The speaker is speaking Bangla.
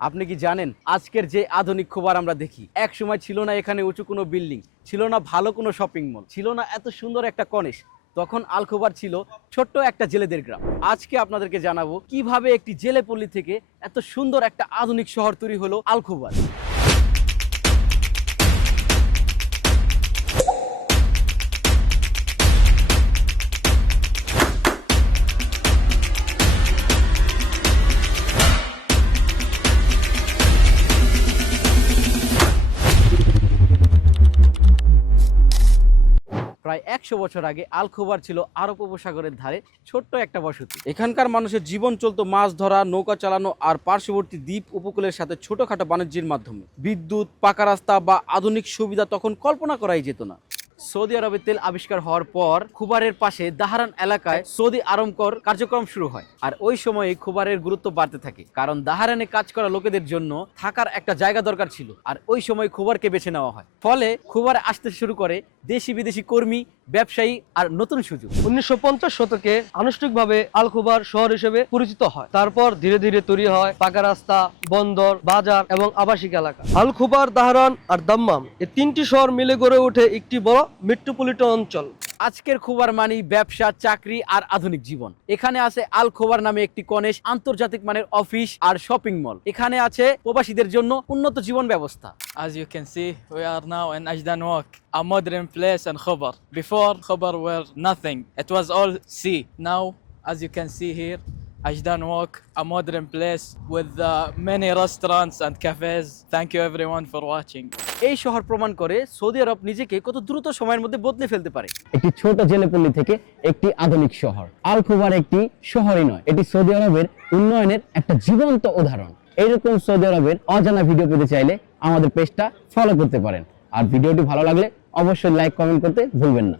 আপনি কি জানেন? আজকের যে আধুনিক খবর আমরা দেখি এক সময় ছিল না এখানে উঁচু কোনো বিল্ডিং, ছিল না ভালো কোনো শপিং মল, ছিল না এত সুন্দর একটা কনেশ। তখন আলখোবার ছিল ছোট্ট একটা জেলেদের গ্রাম। আজকে আপনাদেরকে জানাব কীভাবে একটি জেলে পল্লী থেকে এত সুন্দর একটা আধুনিক শহর তৈরি হলো আলখোবার প্রায় একশো বছর আগে আলখোবার ছিল আরব উপসাগরের ধারে ছোট্ট একটা বসতি। এখানকার মানুষের জীবন চলতো মাছ ধরা, নৌকা চালানো আর পার্শ্ববর্তী দ্বীপ উপকূলের সাথে ছোটখাটো বাণিজ্যের মাধ্যমে। বিদ্যুৎ, পাকা রাস্তা বা আধুনিক সুবিধা তখন কল্পনা করাই যেত না। সৌদি আরবে তেল আবিষ্কার হওয়ার পর খুবারের পাশে দাহারান এলাকায় সৌদি আরমকর কার্যক্রম শুরু হয়। আর ওই সময়ে খুবারের গুরুত্ব বাড়তে থাকে, কারণ দাহারানে কাজ করা লোকেদের জন্য থাকার একটা জায়গা দরকার ছিল, আর ওই সময় খুবারকে বেছে নেওয়া হয়। ফলে খুবারে আসতে শুরু করে দেশি বিদেশি কর্মী, ব্যবসায়ী আর নতুন সুযোগ। উনিশশো পঞ্চাশ শতকে আনুষ্ঠানিকভাবে আলখোবার শহর হিসেবে পরিচিত হয়। তারপর ধীরে ধীরে তৈরি হয় পাকা রাস্তা, বন্দর, বাজার এবং আবাসিক এলাকা। আলখোবার দাহারান আর দাম্মাম এই তিনটি শহর মিলে গড়ে ওঠে একটি বড় মেট্রোপলিটন অঞ্চল আজকের খোবার মানি ব্যবসা চাকরি আর আধুনিক জীবন এখানে আছে আল খোবার নামে একটি কনেশ আন্তর্জাতিক মানের অফিস আর শপিং মল এখানে আছে প্রবাসীদের জন্য উন্নত জীবন ব্যবস্থা As you can see, we are now in Ajdan Walk, a modern place in Khobar. Before, Khobar were nothing. It was all sea. Now, as you can see here, Ajdan Walk, a modern place with uh, many restaurants and cafes. Thank you everyone for watching. এই শহর প্রমাণ করে সৌদি আরব নিজেকে কত দ্রুত সময়ের মধ্যে বদলে ফেলতে পারে। একটি ছোট জেলেপল্লী থেকে একটি আধুনিক শহর। আল খুবার একটি শহরই নয় এটি সৌদি আরবের উন্নয়নের একটা জীবন্ত উদাহরণ। এইরকম সৌদি আরবের অজানা ভিডিও পেতে চাইলে আমাদের পেজটা ফলো করতে পারেন। আর ভিডিওটি ভালো লাগলে অবশ্যই লাইক কমেন্ট করতে ভুলবেন না।